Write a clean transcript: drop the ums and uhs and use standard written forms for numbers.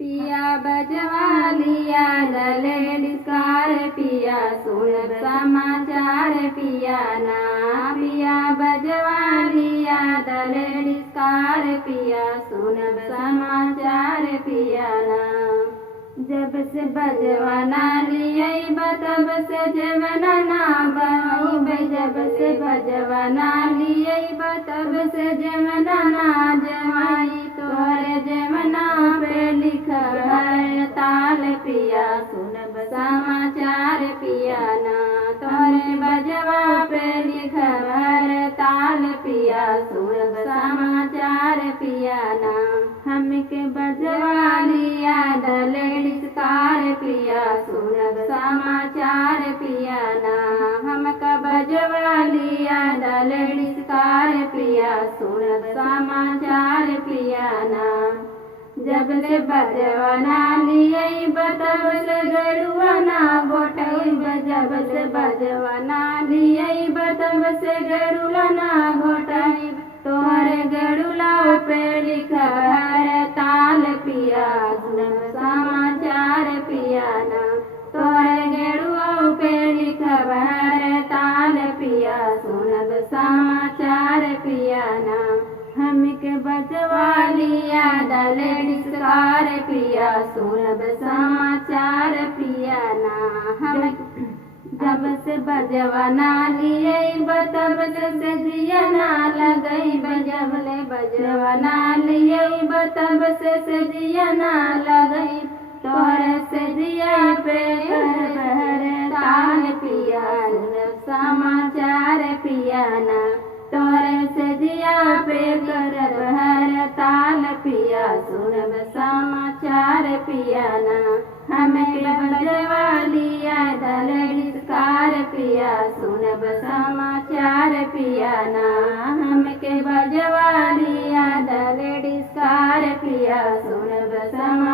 पिया बजवालिया दलेडिस्कार पिया सुन समाचार पिया ना। पिया बजवालिया दलेडिस्कार पिया सुन समाचार पिया ना। जब से बजवाना लिये तब से जवना ना बही। जब से बजवाना लिये तब से जवना ना जवाई। तोरे जवना पे लिखा है ताल पिया सुन समाचार पिया ना। तोरे बजवा पे लिखा है ताल पिया सुन समाचार पिया ना। हमके बजवा लिया दलेडिस्कार पिया सुन समाचार पिया ना। हमका बजवा लिया दलेडिस्कार पिया सुन समाचार पिया ना। जब से बजवाना लिये तब से गड़ुआ ना घोटई। जब से बजवाना लिये तब से गड़ुला ना घोटई। तोहरे गड़ुला पे लिखा है ताल पिया सुन समाचार पिया ना। तोहरे गड़ुआ पे लिखा है ताल पिया सुन समाचार पिया ना। हमके बजवा लिया दलेडिस्कार पिया सुन समाचार पिया ना। हम जब से बजवाना लिये तब से जिया ना लगई। जब ले बजवाना लिये तब से जिया ना लगई। तोहरे से जिया पे कर ताल पिया सुन समाचार पिया ना। तोरे से जिया पे कर ताल पिया सुन समाचार पिया ना। हमें बजवा लिया दलेडिस्कार पिया सुन समाचार पिया ना। हमके बजवा लिया दलेडिस्कार पिया सुन समाचार